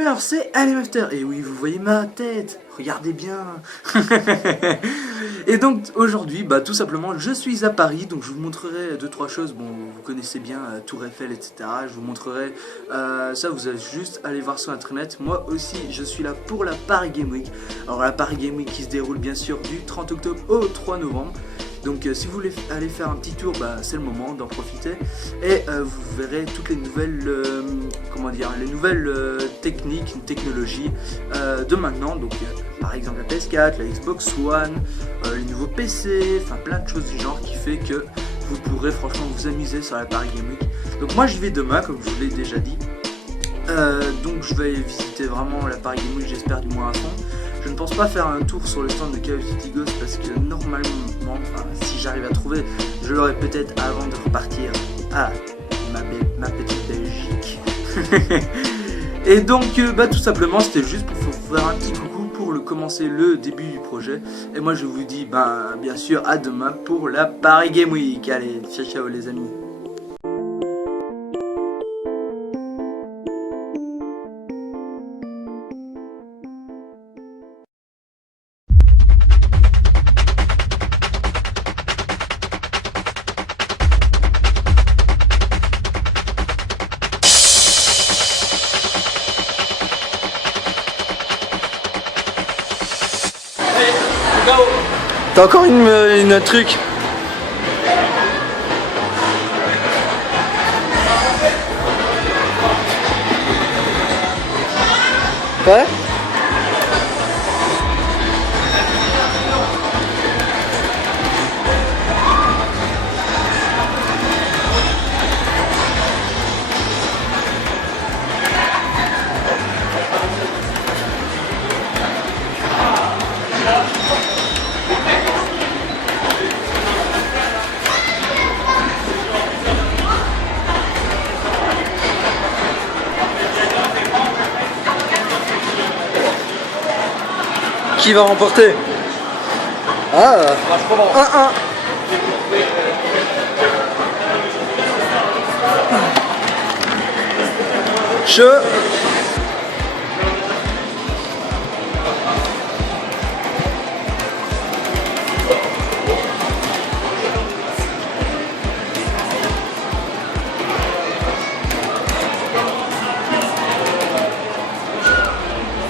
gamers, c'est Alimafter. Et oui, vous voyez ma tête, regardez bien. Et donc aujourd'hui, tout simplement, je suis à Paris. Donc je vous montrerai 2-3 choses. Bon, vous connaissez bien Tour Eiffel, etc. Je vous montrerai ça, vous allez juste aller voir sur internet. Moi aussi, je suis là pour la Paris Game Week. Alors la Paris Game Week qui se déroule bien sûr du 30 octobre au 3 novembre. Donc si vous voulez aller faire un petit tour, c'est le moment d'en profiter. Et vous verrez toutes les nouvelles, les nouvelles technologies de maintenant. Donc par exemple la PS4, la Xbox One, les nouveaux PC, enfin plein de choses du genre qui fait que vous pourrez franchement vous amuser sur la Paris Game Week. Donc moi j'y vais demain, comme je vous l'ai déjà dit. Donc je vais visiter vraiment la Paris Game Week, j'espère du moins à fond. Je ne pense pas faire un tour sur le stand de Call of Duty Ghost parce que normalement, si j'arrive à trouver, je l'aurai peut-être avant de repartir à ma petite Belgique. Et donc tout simplement c'était juste pour vous faire un petit coucou pour commencer le début du projet. Et moi je vous dis bien sûr à demain pour la Paris Game Week. Allez, ciao ciao les amis. T'as encore une truc. Ouais. Qui va remporter? Ah, 1-1.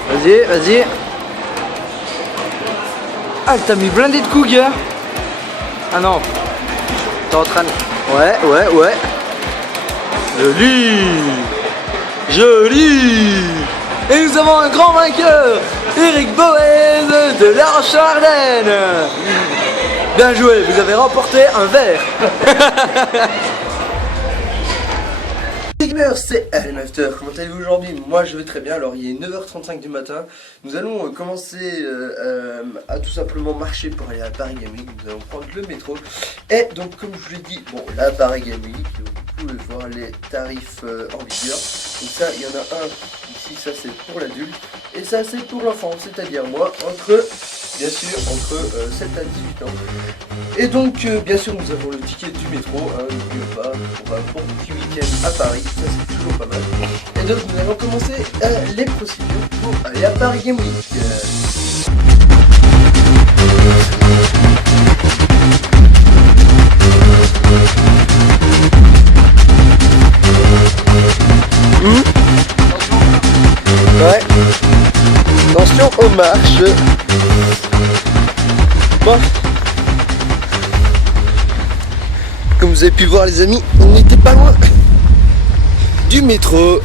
Vas-y, vas-y. Ah, t'as mis blindé de cougar. Ah non. T'es en train de... Ouais. Joli. Joli. Et nous avons un grand vainqueur, Eric Boez de La Chardenne. Bien joué, vous avez remporté un verre. C'est Alimafter, comment allez-vous aujourd'hui? Moi je vais très bien, alors il est 9h35 du matin. Nous allons commencer à tout simplement marcher pour aller à la Paris Game Week. Nous allons prendre le métro. Et donc comme je vous l'ai dit, la Paris Game Week, vous pouvez voir les tarifs en vigueur. Donc ça, il y en a un ici, ça c'est pour l'adulte. Et ça c'est pour l'enfant, c'est-à-dire moi, entre 7 à 18 ans. Et donc bien sûr nous avons le ticket du métro, n'oubliez pas, on va pour un petit week-end à Paris, ça c'est toujours pas mal. Et donc nous allons commencer les procédures pour aller à Paris Game Week. Ouais. Attention aux marches. Bon. Comme vous avez pu voir les amis, on n'était pas loin du métro.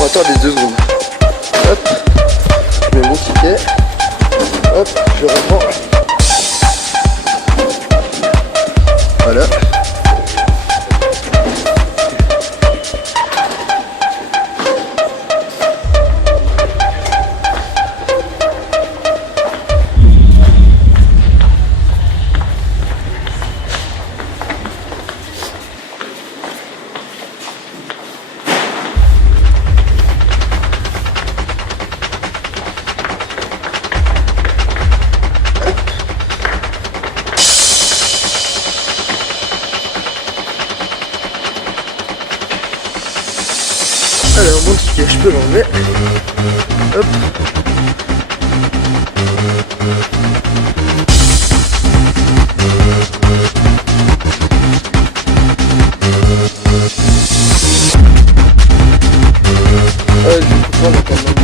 Attendez 2 secondes. Hop, je mets mon ticket. Hop, je reprends. Voilà. Ok, je peux l'enlever. Hop. Du coup, on a quand même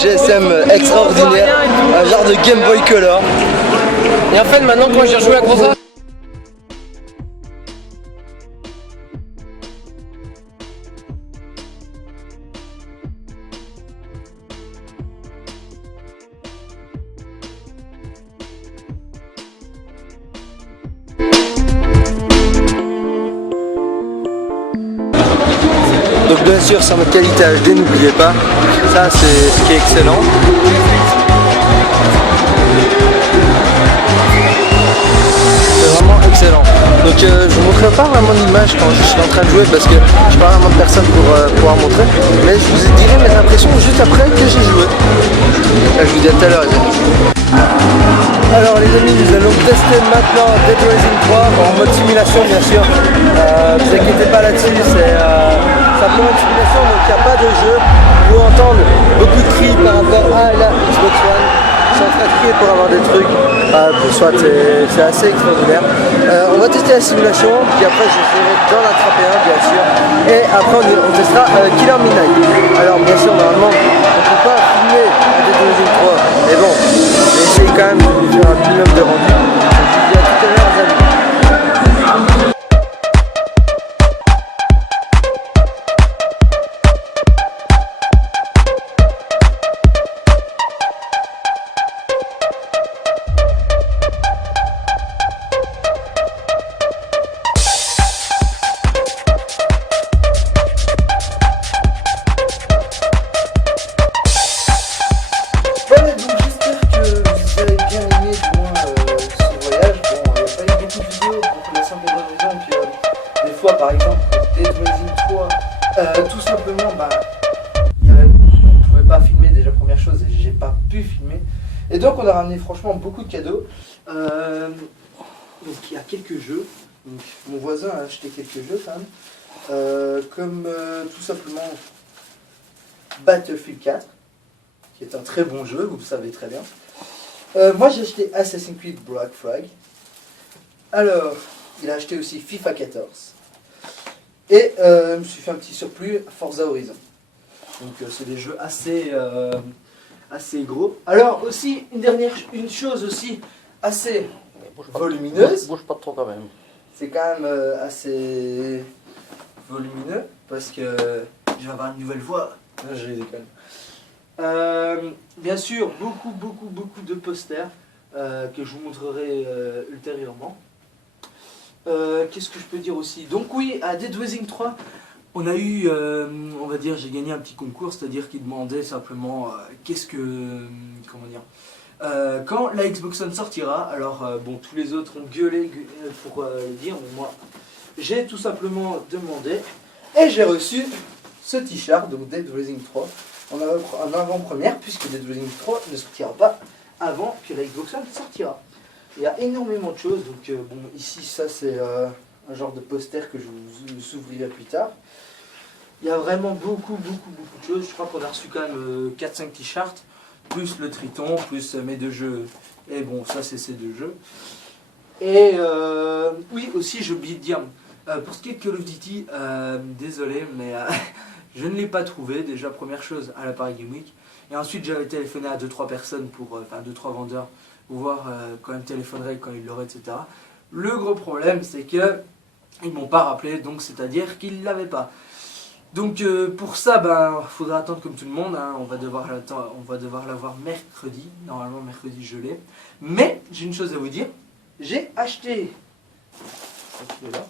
GSM extraordinaire, un genre de Game Boy Color. Et en fait maintenant quand j'ai rejoué à console. Donc bien sûr sur notre qualité HD, n'oubliez pas, ça c'est ce qui est excellent. C'est vraiment excellent. Donc je vous montrerai pas vraiment l'image quand je suis en train de jouer parce que je n'ai pas vraiment de personne pour pouvoir montrer. Mais je vous dirai mes impressions juste après que j'ai joué. Là, je vous dis à tout à l'heure les amis. Alors les amis, nous allons tester maintenant Dead Rising 3 en mode simulation bien sûr. Vous inquiétez pas là-dessus, c'est simplement une simulation, donc il n'y a pas de jeu. Vous entendez beaucoup de cris par rapport à la Xbox One. Je suis en train de crier pour avoir des trucs. Soit c'est assez extraordinaire. On va tester la simulation, puis après je ferai d'en attraper un bien sûr. Et après on testera Killer Midnight. Alors bien sûr normalement on ne peut pas filmer Dead Rising 3. Mais bon, j'essaye quand même de vous faire un minimum de rendu. Je vous dis à tout à l'heure les amis. Voilà, donc j'espère que vous avez bien aimé du moins ce voyage. Bon, il n'y a pas eu beaucoup de vidéos pour la simple raison que des fois par exemple Dead Rising 3 tout simplement on ne pouvait pas filmer déjà première chose et j'ai pas pu filmer. Et donc on a ramené franchement beaucoup de cadeaux. Donc il y a quelques jeux. Donc, mon voisin a acheté quelques jeux quand même. Comme tout simplement Battlefield 4. Qui est un très bon jeu, vous le savez très bien. Moi j'ai acheté Assassin's Creed Black Flag. Alors, il a acheté aussi FIFA 14. Et je me suis fait un petit surplus Forza Horizon. Donc c'est des jeux assez gros. Alors aussi, une chose aussi assez volumineuse. Bouge pas trop quand même. C'est quand même assez volumineux parce que je vais avoir une nouvelle voix. Je déconne. Bien sûr, beaucoup de posters que je vous montrerai ultérieurement. Qu'est-ce que je peux dire aussi? Donc oui, à Dead Rising 3, On a eu, on va dire, j'ai gagné un petit concours, c'est-à-dire qu'il demandait simplement comment dire, quand la Xbox One sortira. Alors bon, tous les autres ont gueulé pour le dire, mais moi j'ai tout simplement demandé et j'ai reçu ce t-shirt, donc Dead Rising 3 en avant-première, puisque Dead Rising 3 ne sortira pas avant que la Xbox One sortira. Il y a énormément de choses, donc bon, ici ça c'est un genre de poster que je vous ouvrirai plus tard. Il y a vraiment beaucoup de choses. Je crois qu'on a reçu quand même 4-5 t-shirts, plus le Triton, plus mes 2 jeux. Et bon, ça c'est ces 2 jeux. Et oui, aussi j'ai oublié de dire, pour ce qui est de Call of Duty, désolé, mais je ne l'ai pas trouvé, déjà première chose, à la Paris Game Week. Et ensuite j'avais téléphoné à 2-3 personnes, enfin 2-3 vendeurs, pour voir quand ils me téléphoneraient, quand ils l'auraient, etc. Le gros problème c'est que ils m'ont pas rappelé, donc c'est-à-dire qu'ils ne l'avaient pas. Donc pour ça, ben, faudra attendre comme tout le monde, hein. On va devoir l'avoir mercredi, normalement mercredi je l'ai. Mais j'ai une chose à vous dire, j'ai acheté, là.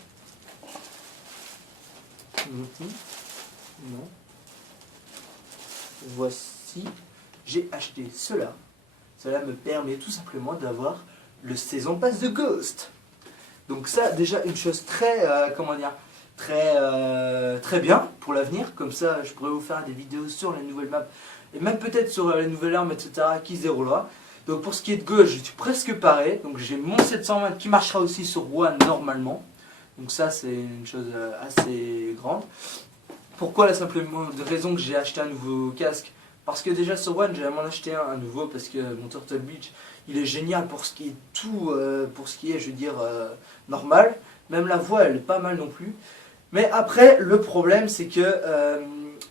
Non. Voici, j'ai acheté cela. Cela me permet tout simplement d'avoir le Season Pass de Ghost. Donc ça, déjà une chose très, comment dire, très bien pour l'avenir. Comme ça, je pourrais vous faire des vidéos sur les nouvelles maps et même peut-être sur les nouvelles armes, etc. qui se déroulera. Donc pour ce qui est de Ghost, je suis presque paré. Donc j'ai mon 720 qui marchera aussi sur One normalement. Donc ça, c'est une chose assez grande. Pourquoi la simple raison que j'ai acheté un nouveau casque? Parce que déjà sur One, j'allais m'en acheter un nouveau parce que mon Turtle Beach, il est génial pour ce qui est tout, pour ce qui est, je veux dire, normal. Même la voix, elle est pas mal non plus. Mais après, le problème, c'est que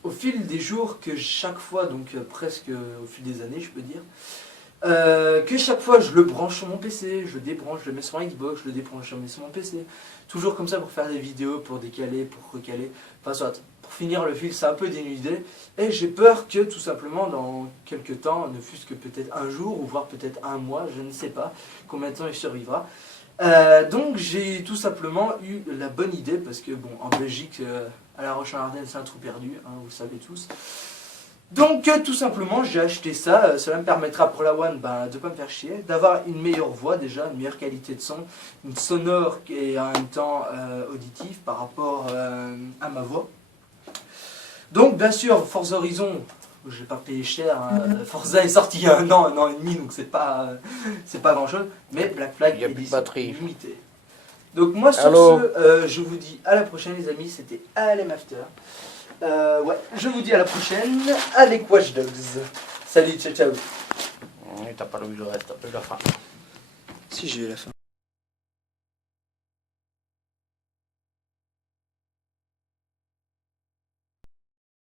au fil des jours, que chaque fois, donc presque au fil des années, je peux dire, que chaque fois je le branche sur mon PC, je le débranche, je le mets sur mon Xbox, je le débranche, je le mets sur mon PC. Toujours comme ça pour faire des vidéos, pour décaler, pour recaler. Enfin soit, pour finir le fil, c'est un peu dénudé. Et j'ai peur que tout simplement dans quelques temps, ne fût-ce que peut-être un jour, ou voire peut-être un mois, je ne sais pas combien de temps il survivra. Donc j'ai tout simplement eu la bonne idée, parce que bon, en Belgique, à La Roche-en-Ardenne, c'est un trou perdu, hein, vous le savez tous. Donc tout simplement j'ai acheté ça, cela me permettra pour la One de ne pas me faire chier, d'avoir une meilleure voix déjà, une meilleure qualité de son, une sonore et en même temps auditive par rapport à ma voix. Donc bien sûr Forza Horizon, je n'ai pas payé cher, hein. Forza est sorti il y a un an et demi, donc c'est pas grand chose, mais Black Flag est limité. Donc moi sur ce, je vous dis à la prochaine les amis, c'était ALM After. Ouais, je vous dis à la prochaine avec Watch Dogs. Salut, ciao ciao. T'as pas lu le reste, t'as pas eu la fin. Si j'ai eu la fin.